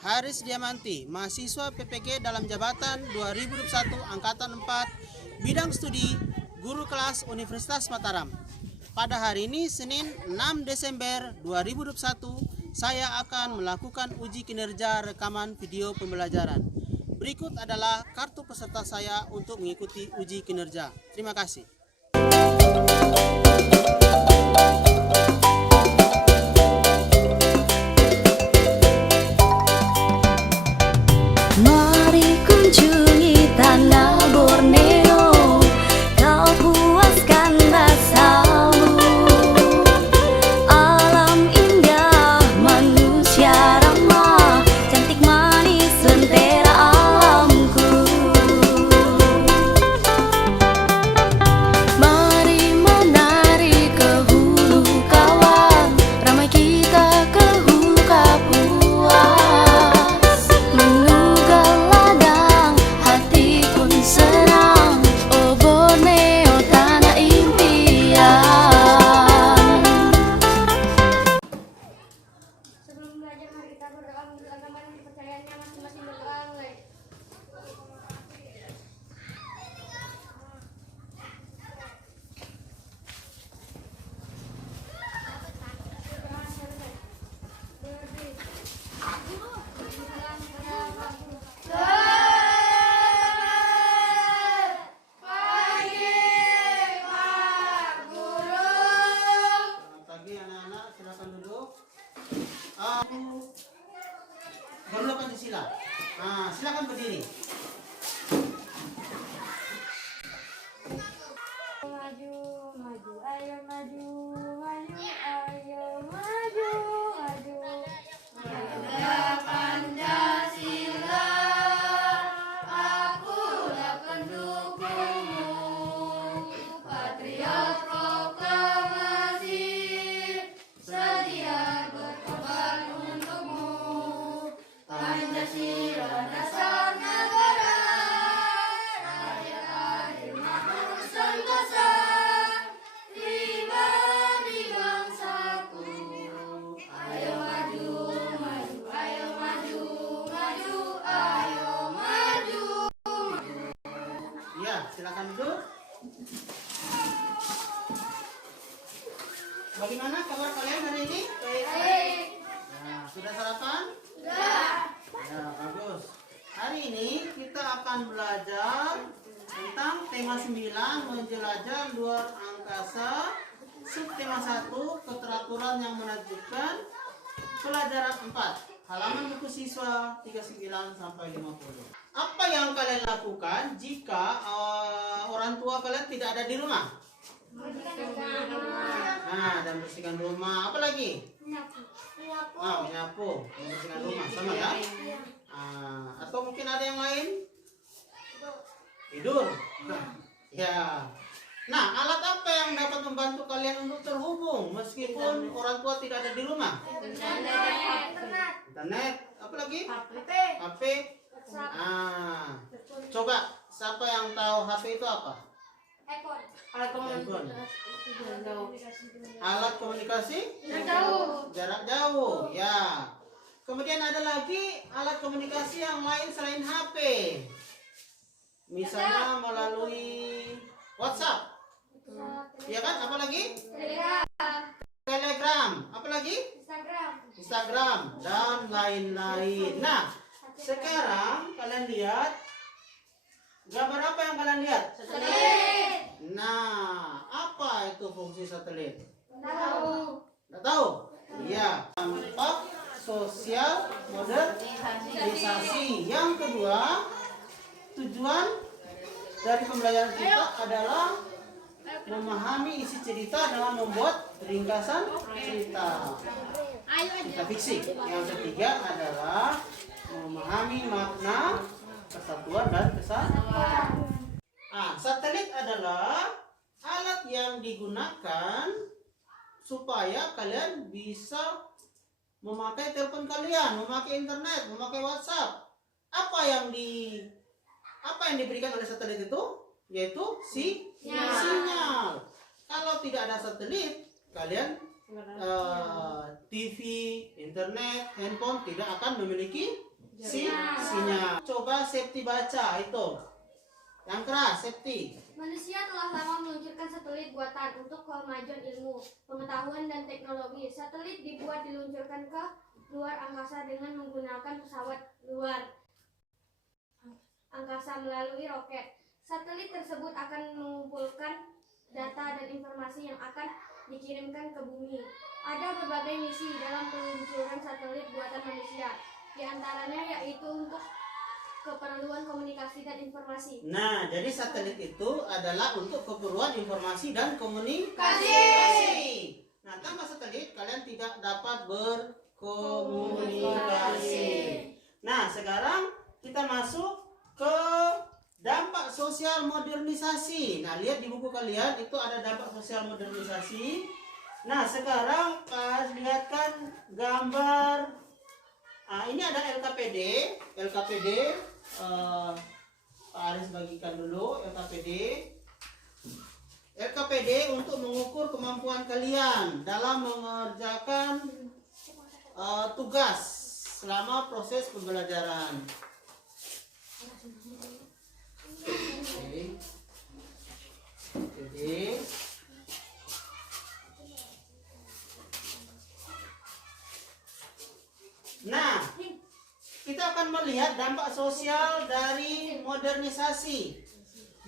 Haris Diamanti, mahasiswa PPG dalam jabatan 2021 Angkatan 4, bidang studi Guru Kelas Universitas Mataram. Pada hari ini, Senin 6 Desember 2021, saya akan melakukan uji kinerja rekaman video pembelajaran. Berikut adalah kartu peserta saya untuk mengikuti uji kinerja. Terima kasih. Mari kunjungi tanah Borneo, kau puaskan rasamu. Alam indah, manusia ramah, cantik manis lentera alamku. Mari menari ke hulu kawan, ramai kita ke hulu Kapuas. Menunggal ladang, hati pun senang. Oh Borneo, tanah impian. Sebelum belajar, mari kita berdoa menurut agama dan kepercayaannya masing-masing. Berdoa mulai. Selamat pagi anak-anak, silakan duduk. Baru Pancasila. Silakan berdiri. Maju, maju, ayo maju, maju, ayo maju, maju. Marga Pancasila, akulah pendukungmu. Patriot proklamasi, sedia berkorban untukmu. Pancasila dasar negara, rakyat adil makmur sentosa, pribadi bangsaku. Ayo maju, maju, ayo maju, maju, ayo maju. Ya, silakan duduk. Bagaimana kabar kalian hari ini? Baik. Nah, sudah sarapan? Sudah. Ya, bagus. Hari ini kita akan belajar tentang tema 9, menjelajah luar angkasa, subtema 1, keteraturan yang menakjubkan, pelajaran 4, halaman buku siswa 39 sampai 50. Apa yang kalian lakukan jika orang tua kalian tidak ada di rumah? Dan bersihkan rumah. Apa lagi? Menyapu, membersihkan rumah, sama ya? Atau mungkin ada yang lain? Tidur. Ya. Nah, alat apa yang dapat membantu kalian untuk terhubung meskipun orang tua tidak ada di rumah? Internet. Apa lagi? HP. Coba siapa yang tahu HP itu apa? Handphone. Alat komunikasi jarak jauh, ya. Kemudian ada lagi alat komunikasi yang lain selain HP. Misalnya melalui WhatsApp. Ya kan? Apa lagi? Telegram. Apa lagi? Instagram dan lain-lain. Nah, sekarang kalian lihat gambar apa yang kalian lihat? Nah, apa itu fungsi satelit? Nggak tahu? Iya. Dampak sosial modernisasi. Yang kedua, tujuan dari pembelajaran kita adalah memahami isi cerita dengan membuat ringkasan cerita fiksi. Yang ketiga adalah memahami makna kesatuan dan kesatuan. Satelit adalah alat yang digunakan supaya kalian bisa memakai telepon kalian, memakai internet, memakai WhatsApp. Apa yang diberikan oleh satelit itu? Yaitu sinyal. Kalau tidak ada satelit, kalian TV, internet, handphone tidak akan memiliki sinyal. Coba Septi baca itu. Yang keras, Septi. Manusia telah lama meluncurkan satelit buatan untuk kemajuan ilmu, pengetahuan, dan teknologi. Satelit dibuat diluncurkan ke luar angkasa dengan menggunakan pesawat luar angkasa melalui roket. Satelit tersebut akan mengumpulkan data dan informasi yang akan dikirimkan ke bumi. Ada berbagai misi dalam peluncuran satelit buatan manusia, di antaranya yaitu untuk keperluan komunikasi dan informasi. Nah, jadi satelit itu adalah untuk keperluan informasi dan komunikasi. Nah, tanpa satelit kalian tidak dapat berkomunikasi. Nah, sekarang kita masuk ke dampak sosial modernisasi. Nah, lihat di buku kalian itu ada dampak sosial modernisasi. Nah, sekarang lihatkan gambar. Nah, ini ada LKPD. Pak Aris bagikan dulu LKPD untuk mengukur kemampuan kalian dalam mengerjakan tugas selama proses pembelajaran. Oke. Nah, kita akan melihat dampak sosial dari modernisasi.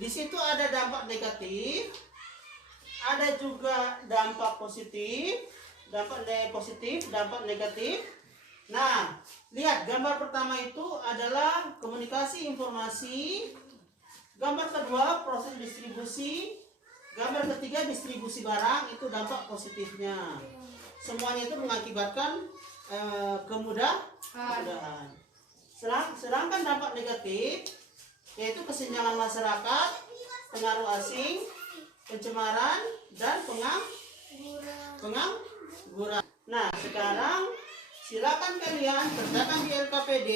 Di situ ada dampak negatif, ada juga dampak positif, dampak negatif. Nah, lihat gambar pertama itu adalah komunikasi informasi, gambar kedua proses distribusi, gambar ketiga distribusi barang, itu dampak positifnya. Semuanya itu mengakibatkan kemudahan. Sedangkan dampak negatif yaitu kesenjangan masyarakat, pengaruh asing, pencemaran, dan pengangguran. Nah, sekarang silakan kalian kerjakan di LKPD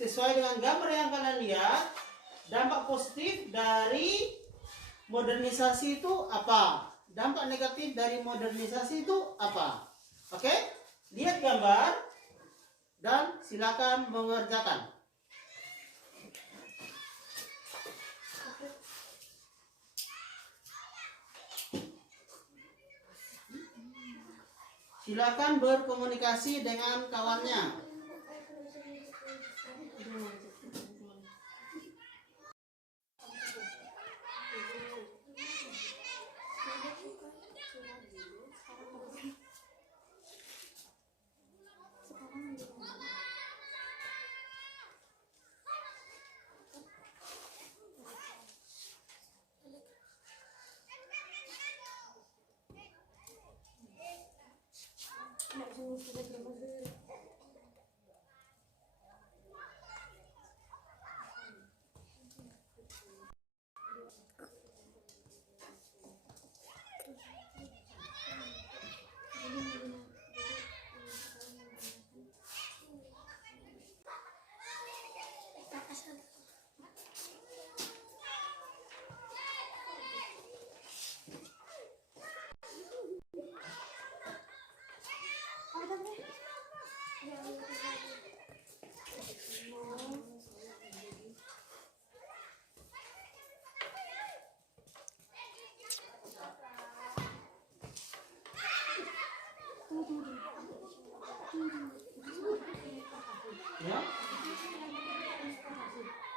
sesuai dengan gambar yang kalian lihat. Dampak positif dari modernisasi itu apa? Dampak negatif dari modernisasi itu apa? Oke? Lihat gambar dan silakan mengerjakan. Silakan berkomunikasi dengan kawannya.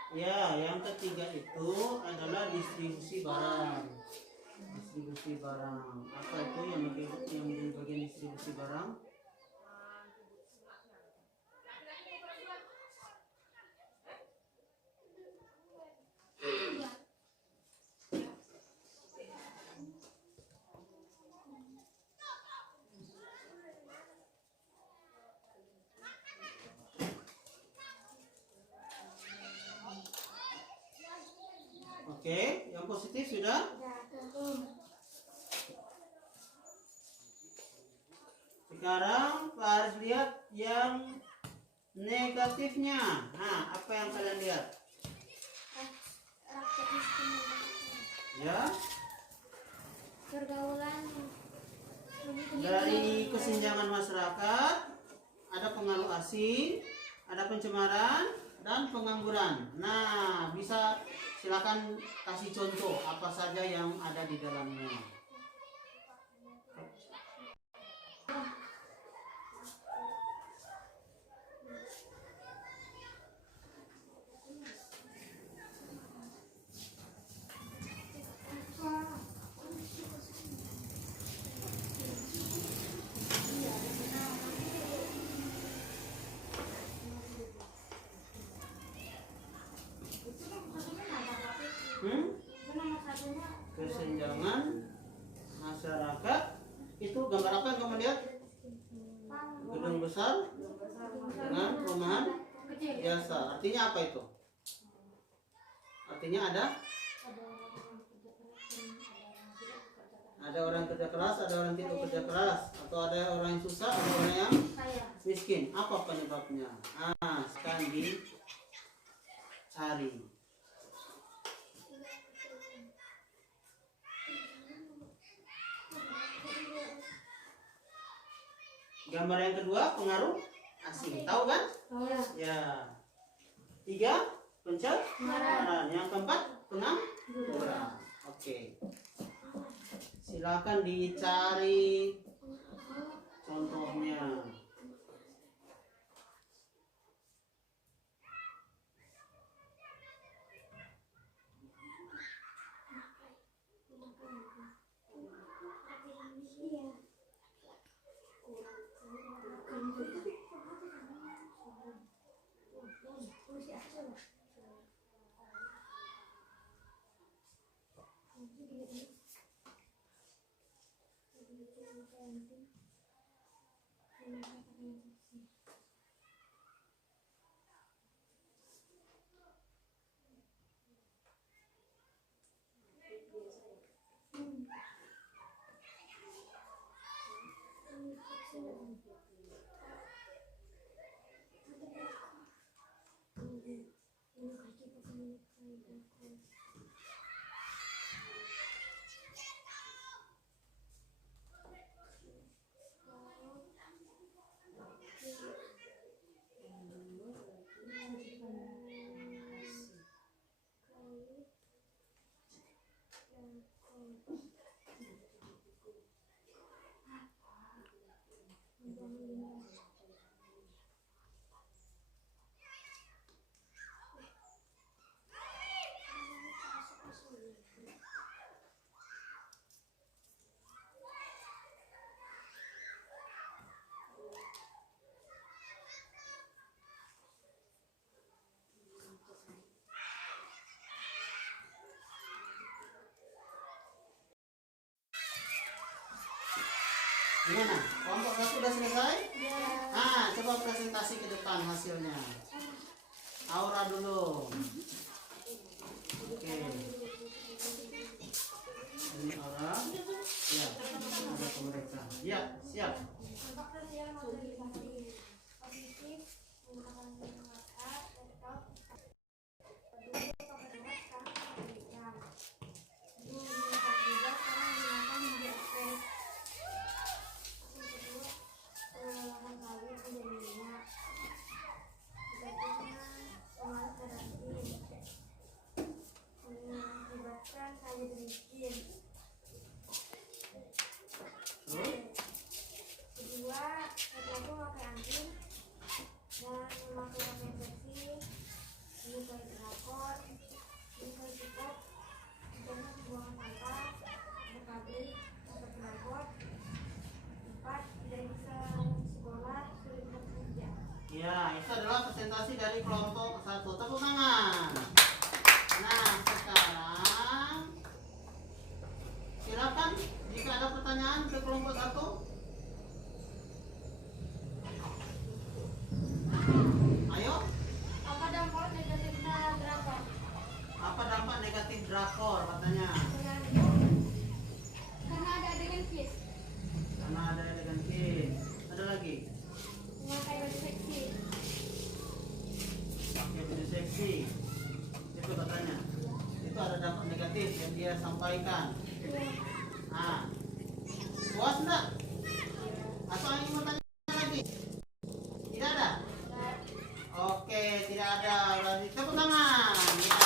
Ya, yang ketiga itu adalah distribusi barang. Apa itu yang bagian distribusi barang? Oke, yang positif sudah? Sekarang Pak harus lihat yang negatifnya. Nah, apa yang kalian lihat? Ya. Pergaulan Dari kesenjangan masyarakat, ada pengaruh asing, ada pencemaran dan pengangguran. Nah, bisa silakan kasih contoh apa saja yang ada di dalamnya. Kesenjangan masyarakat. Itu gambar apa yang kamu lihat? Gedung besar dengan perumahan biasa. Artinya apa itu? Artinya ada orang kerja keras, ada orang tidak kerja keras, atau ada orang yang susah, ada orang yang miskin. Apa penyebabnya? Sekarang dicari. Gambar yang kedua, pengaruh asing. Tahu kan? Ya. 3, pencemaran. Yang keempat, pengangguran. Oke. Silakan dicari contohnya. Gimana? Kelompok 1 sudah selesai? Coba presentasi ke depan hasilnya. Aura dulu. Oke. Ini Aura. Ya, ada pemeriksa. Ya, siap. Ya, itu adalah presentasi dari kelompok 1. Tepuk tangan. Nah, sekarang silakan jika ada pertanyaan ke kelompok 1. Ayo. Apa dampak negatifnya drakor? Apa dampak negatif drakor katanya? Karena ada adegan kiss. Karena ada adegan kiss. Ada lagi? Memakai baju seksi. Pakai baju seksi. Itu katanya. Itu ada dampak negatif yang dia sampaikan. Puas enggak? Atau ingin mau tanya lagi? Tidak ada? kasih. Tepuk tangan. Ya.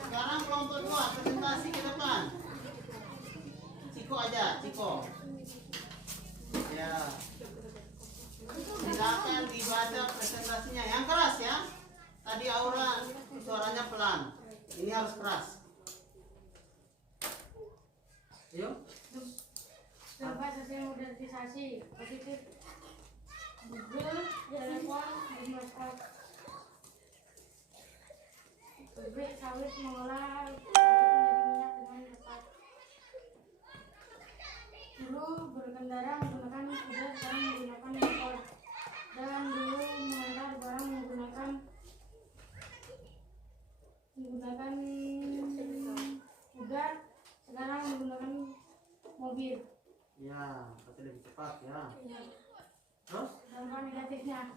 Sekarang kelompok 2 presentasi ke depan. Ciko aja, Ciko. Ya. Silakan dibaca presentasinya yang keras ya. Tadi Aura suaranya pelan. Ini harus keras. Ayo. Coba sesi modernisasi positif Google, telepon, dan WhatsApp. Pabrik sawit mengolah sawit menjadi minyak dengan cepat. Dulu berkendara menggunakan kuda, sekarang menggunakan motor. Dan dulu mengantar barang menggunakan kuda, sekarang menggunakan mobil. Ya, tapi lebih cepat ya. Terus? Dampak negatifnya,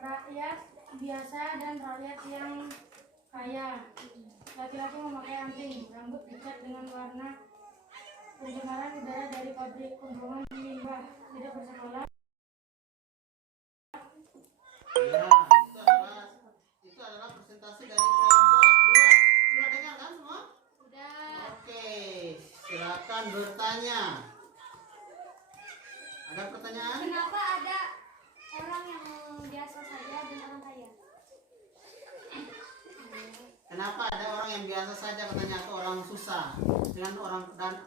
rakyat biasa dan rakyat yang kaya. Laki-laki memakai anting, rambut dicat dengan warna, pencemaran udara dari pabrik, pembuangan limbah, tidak bersekolah. Ya, itu adalah presentasi dari kelompok 2. Sudah dengar kan semua? Sudah. Oke, silakan bertanya. Ada pertanyaan? Kenapa ada orang yang biasa saja dan orang kaya? Kenapa ada orang yang biasa saja katanya atau orang susah dengan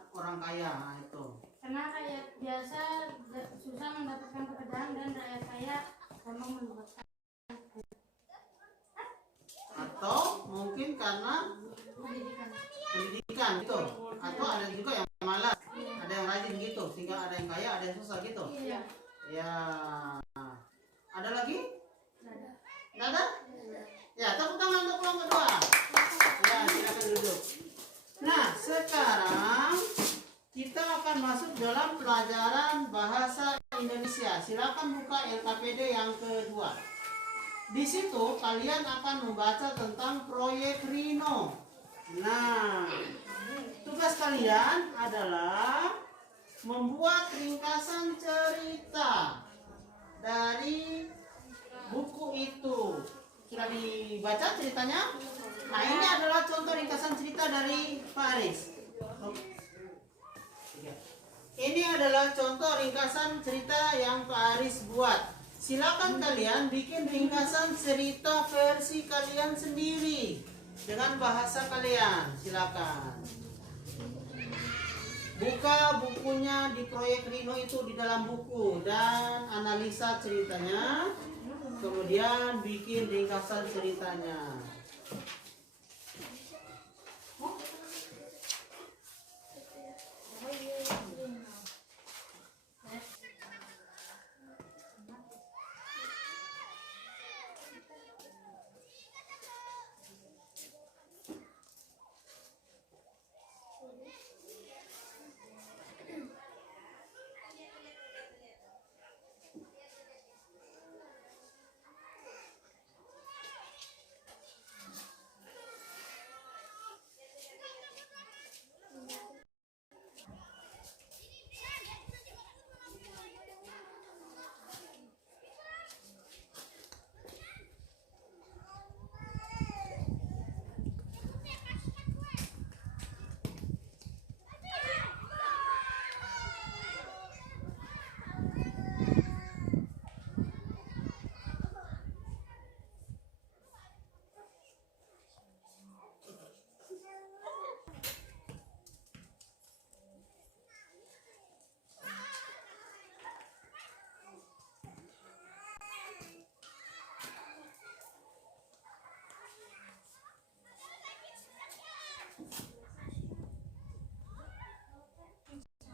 orang kaya? Nah, itu. Karena rakyat biasa susah mendapatkan pekerjaan dan rakyat kaya gampang mendapatkan. Atau mungkin karena pendidikan gitu. Atau ada juga yang malas, ada yang rajin gitu, sehingga ada yang kaya, ada yang susah gitu. Iya. Ya. Ada lagi? Nggak ada? Ya, tepuk tangan untuk kelompok 2. Ya, silakan duduk. Nah, sekarang kita akan masuk dalam pelajaran bahasa Indonesia. Silakan buka LKPD yang kedua. Di situ kalian akan membaca tentang proyek Rino. Nah, tugas kalian adalah membuat ringkasan cerita dari buku itu. Sudah dibaca ceritanya? Nah, ini adalah contoh ringkasan cerita dari Pak Aris. Ini adalah contoh ringkasan cerita yang Pak Aris buat. Silakan kalian bikin ringkasan cerita versi kalian sendiri dengan bahasa kalian. Silakan. Buka bukunya di proyek Rino itu di dalam buku dan analisa ceritanya. Kemudian bikin ringkasan ceritanya.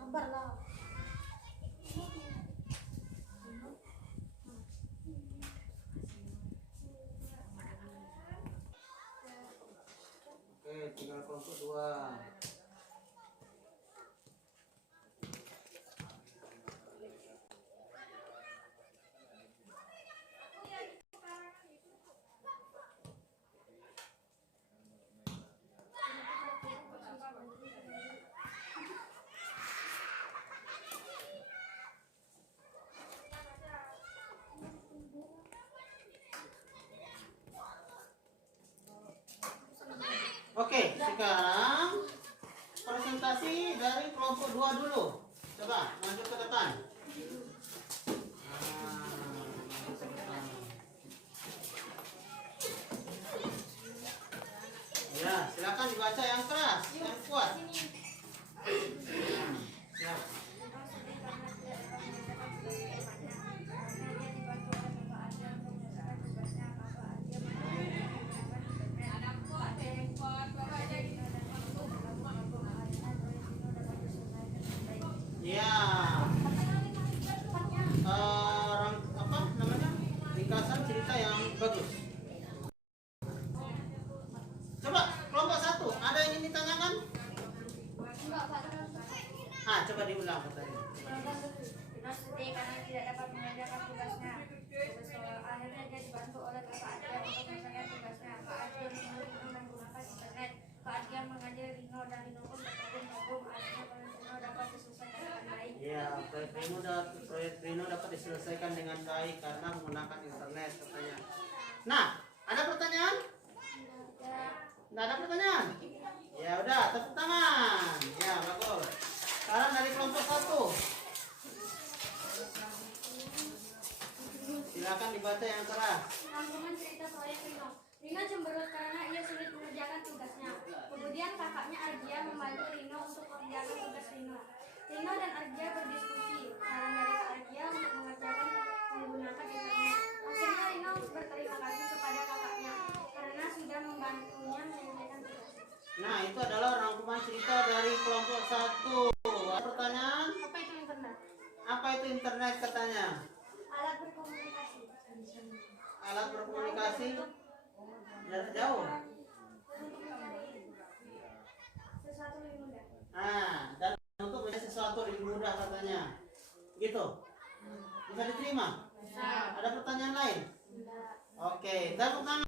Sabarlah. Oke, tinggal kelompok 2. sekarang presentasi dari kelompok 2 dulu. Coba maju ke depan. Ya, silakan dibaca yang keras, yang kuat. Siap. Ya. Apa namanya? Ringkasan cerita yang bagus. Coba kelompok 1, ada yang ingin ditanyakan? Coba diulang katanya. Rino sedih karena tidak dapat mengerjakan tugasnya. Akhirnya dia dibantu oleh Kakak Adrian untuk menyelesaikan tugasnya. Kak Adrian menyuruh Rino menggunakan internet. Kak Adrian mengajar Rino dan Rino pun terkagum-kagum. Akhirnya proyek Rino dapat diselesaikan dengan baik. Ya, proyek Rino dapat diselesaikan dengan baik karena menggunakan internet katanya. Nah, ada pertanyaan? Nggak ada pertanyaan? Ya udah, tepuk tangan. Ya, bagus. Sekarang dari kelompok 1. Silakan dibaca yang keras. Rangkuman cerita proyek Rino. Rino cemberut karena ia sulit mengerjakan tugasnya. Kemudian kakaknya Argia membantu Rino untuk mengerjakan tugas Rino. Rino dan Argia berdiskusi. Saran dari Kak Argia untuk mengerjakan menggunakan internet. Akhirnya Rino berterima kasih kepada kakaknya karena sudah membantunya menyelesaikan tugasnya. Nah, itu adalah rangkuman cerita dari kelompok 1. Ada pertanyaan? Apa itu internet? Apa itu internet katanya? Alat berkomunikasi. Alat berkomunikasi jarak jauh. Sesuatu lebih mudah. Dan untuk menjadi sesuatu lebih mudah katanya. Gitu. Bisa diterima? Ada pertanyaan lain? Oke, tepuk tangan.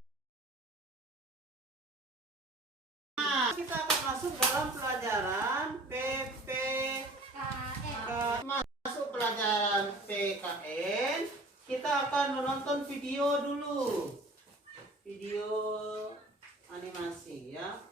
Kita akan masuk dalam pelajaran PPKN. Masuk pelajaran PKN, kita akan menonton video dulu. Video animasi ya.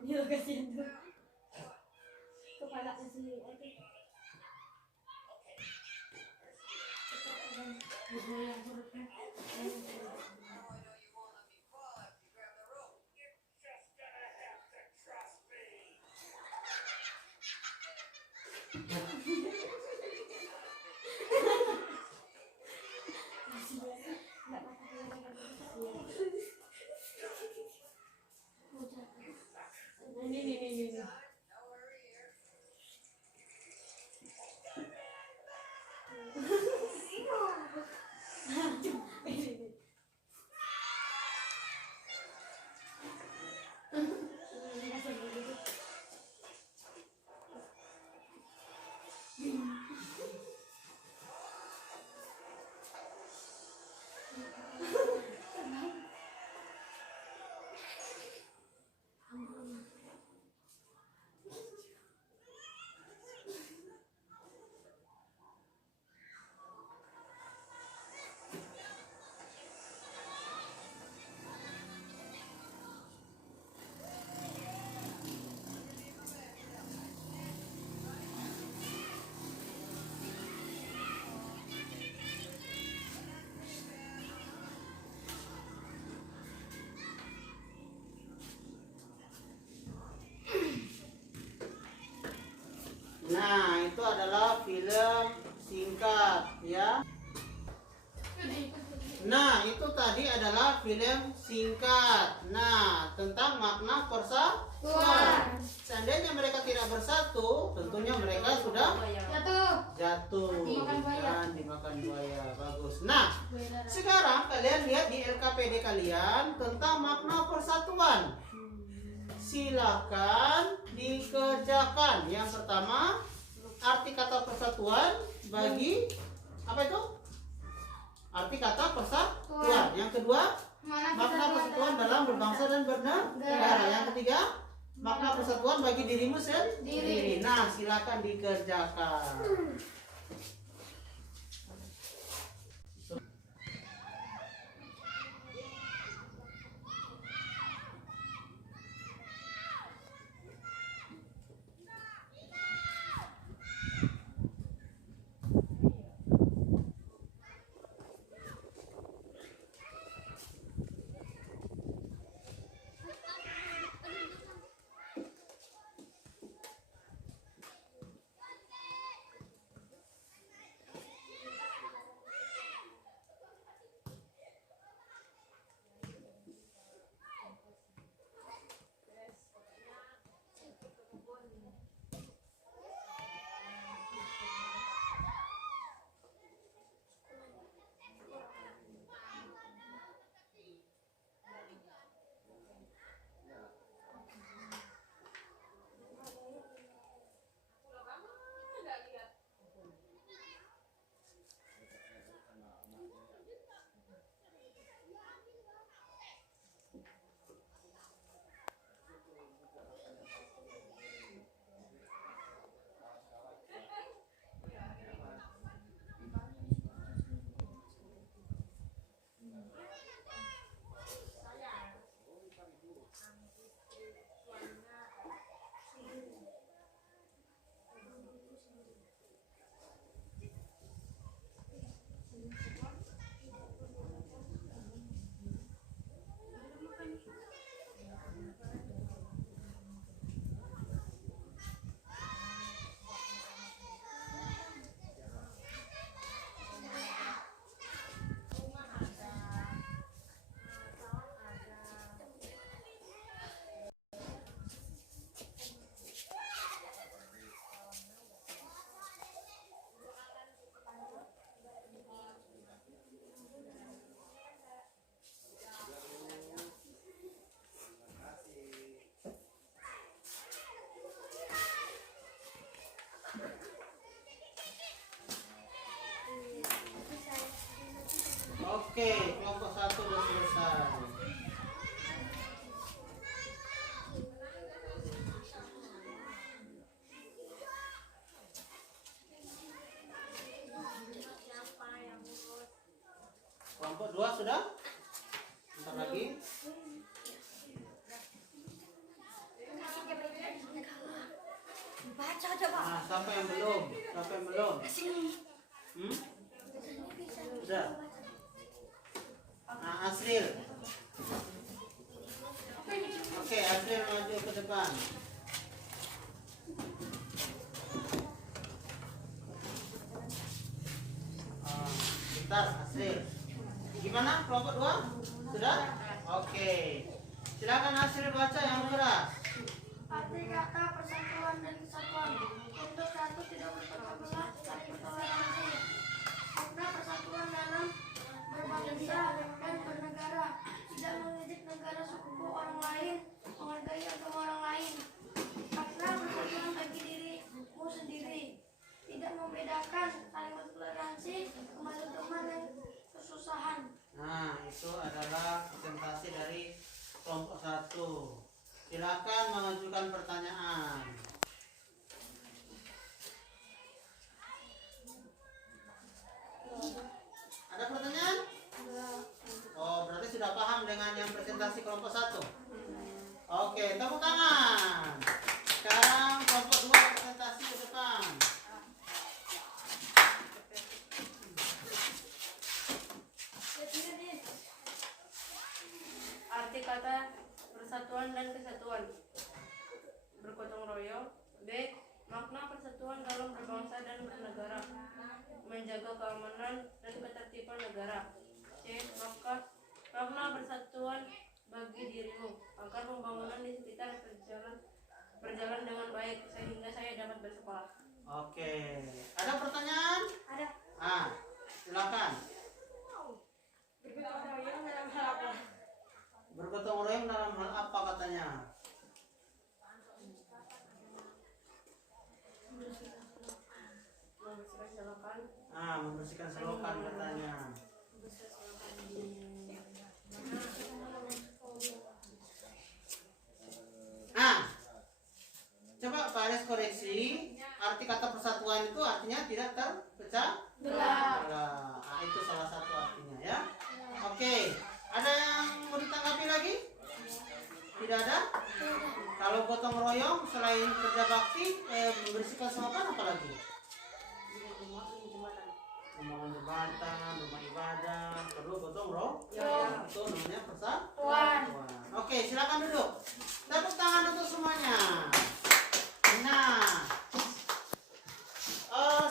Dia kasihan tuh kepalanya sendiri aja. Ini. Nah, itu adalah film singkat ya. Nah, itu tadi adalah film singkat. Nah, tentang makna persatuan. Seandainya mereka tidak bersatu, tentunya mereka sudah jatuh dan dimakan buaya. Bagus. Nah, sekarang kalian lihat di LKPD kalian tentang makna persatuan. Silakan dikerjakan. Yang pertama, arti kata persatuan bagi apa itu? Arti kata persatuan. Yang kedua, makna persatuan dalam berbangsa dan bernegara. Yang ketiga, makna persatuan bagi dirimu sendiri. Nah, silakan dikerjakan. Oke, kelompok 1 sudah selesai. Kelompok 2 sudah? Bentar lagi. Nah, siapa yang belum? Siapa yang belum? Sudah. Nah, Asril. Oke, Asril maju ke depan. Bentar, Asril. Gimana kelompok 2? Sudah? Oke. Silakan Asril baca yang keras. Arti kata persatuan dan kesatuan. Untuk satu, tidak berpecah belah, saling bertoleransi. Makna persatuan dalam berbangsa dan bernegara. Tidak mengejek negara suku orang lain, menghargai agama orang lain. Makna persatuan bagi dirimu sendiri. Tidak membedakan, saling bertoleransi, membantu teman dan kesusahan. Nah, itu adalah presentasi dari kelompok 1. Silakan keamanan dan ketertiban negara. C. Makna persatuan bagi dirimu agar pembangunan di sekitar berjalan dengan baik sehingga saya dapat bersekolah. Oke, ada pertanyaan? Ada. Silakan. Bergotong royong dalam hal apa? Bergotong royong dalam hal apa katanya? Membersihkan selokan. Membersihkan selokan katanya. Coba Pak Aris koreksi. Arti kata persatuan itu artinya tidak terpecah belah. Itu salah satu artinya ya. Oke, ada yang mau ditanggapi lagi? Tidak ada? Kalau gotong royong selain kerja bakti, membersihkan selokan apa lagi? Membangun jembatan, rumah ibadah, perlu gotong royong. Itu namanya persatuan. Oke, silakan duduk. Tepuk tangan untuk semuanya. Nah,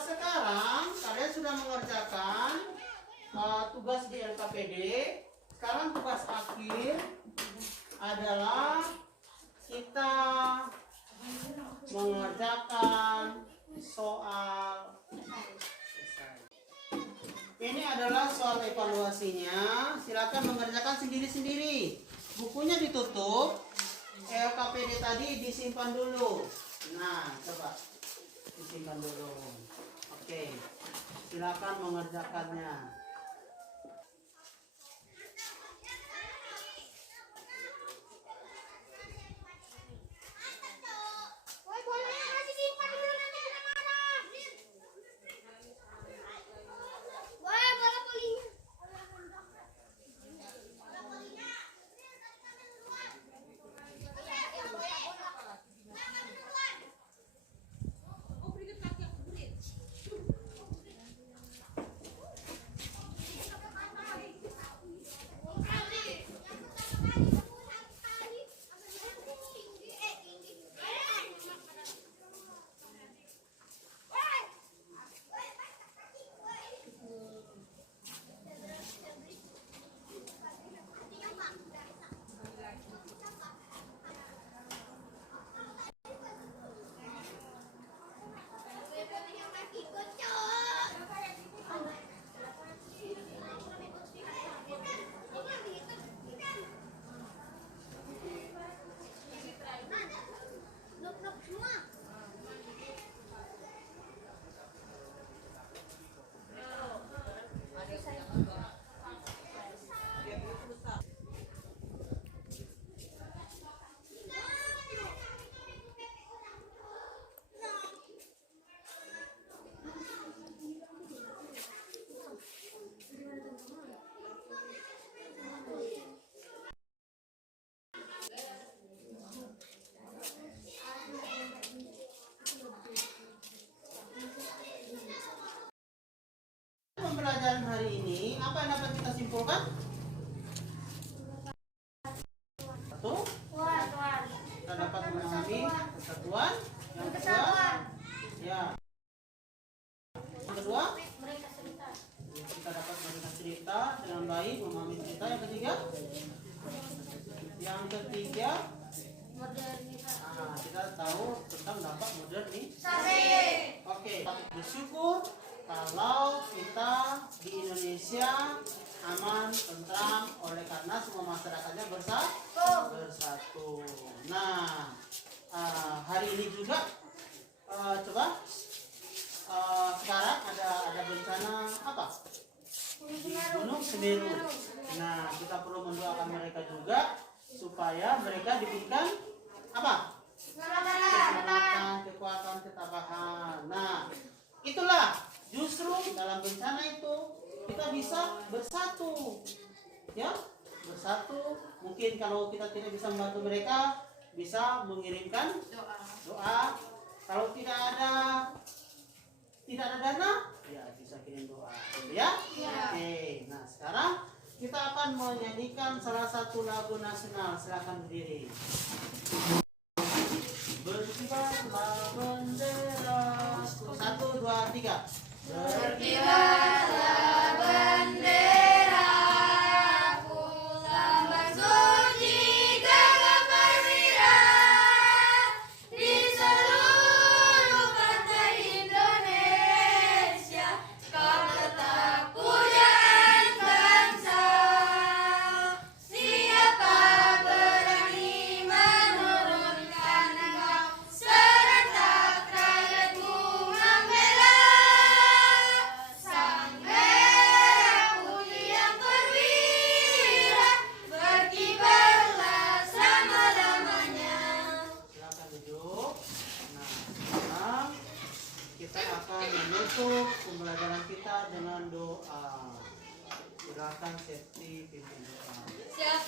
sekarang kalian sudah mengerjakan tugas di LKPD. Sekarang tugas akhir adalah kita mengerjakan soal esai. Ini adalah soal evaluasinya. Silakan mengerjakan sendiri-sendiri. Bukunya ditutup. LKPD tadi disimpan dulu. Nah, coba disimpan dulu. Oke, silakan mengerjakannya. Pembelajaran hari ini, apa yang dapat kita simpulkan? Satu, kita dapat memahami persatuan. Yang kedua, ya. Yang kedua, kita dapat memberikan cerita dengan baik, memahami cerita. Yang ketiga, kita tahu tentang dampak modernisasi. Oke, bersyukur kalau kita di Indonesia aman, tentram, oleh karena semua masyarakatnya bersatu. Nah, hari ini juga coba sekarang ada bencana apa? Gunung Semeru. Nah, kita perlu mendoakan mereka juga supaya mereka diberikan apa? Keselamatan, kekuatan, ketabahan. Nah, itulah justru dalam bencana itu kita bisa bersatu, ya, bersatu. Mungkin kalau kita tidak bisa membantu mereka, bisa mengirimkan doa. Kalau tidak ada dana, ya bisa kirim doa, ya. Oke, nah sekarang kita akan menyanyikan salah satu lagu nasional. Silakan berdiri. Berkibarlah bendera. 1, 2, 3. Berkibarlah benderaku, lambang suci gagah perwira di seluruh pantai Indonesia. Kau tetap pujaan bangsa. Siapa berani menurunkan engkau, serentak rakyatmu membela. Sang merah putih yang perwira, berkibarlah selama-lamanya. Silakan duduk. Nah, sekarang kita akan menutup pembelajaran kita dengan doa. Silakan Septi pimpin doa. Siap,